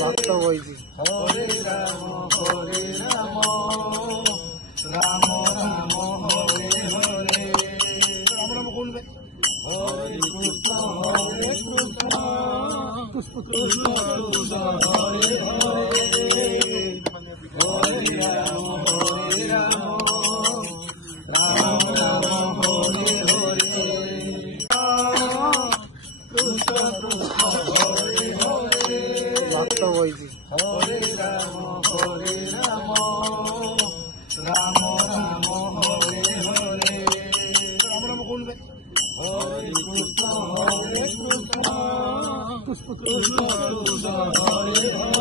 ভক্ত বলছি হরে রাম রাম রাম হরে হরে রাম রাম বলবে হরে কৃষ্ণ কৃষ্ণ কৃষ্ণ হরে হরে হরে রাম রাম রাম হরে হরে কৃষ্ণ কৃষ্ণ হরে হরে ভক্ত বলছি হরে রাম রাম রাম হরে হরে রাম রাম বলবে হরে কৃষ্ণ কৃষ্ণ কৃষ্ণ হরে হরে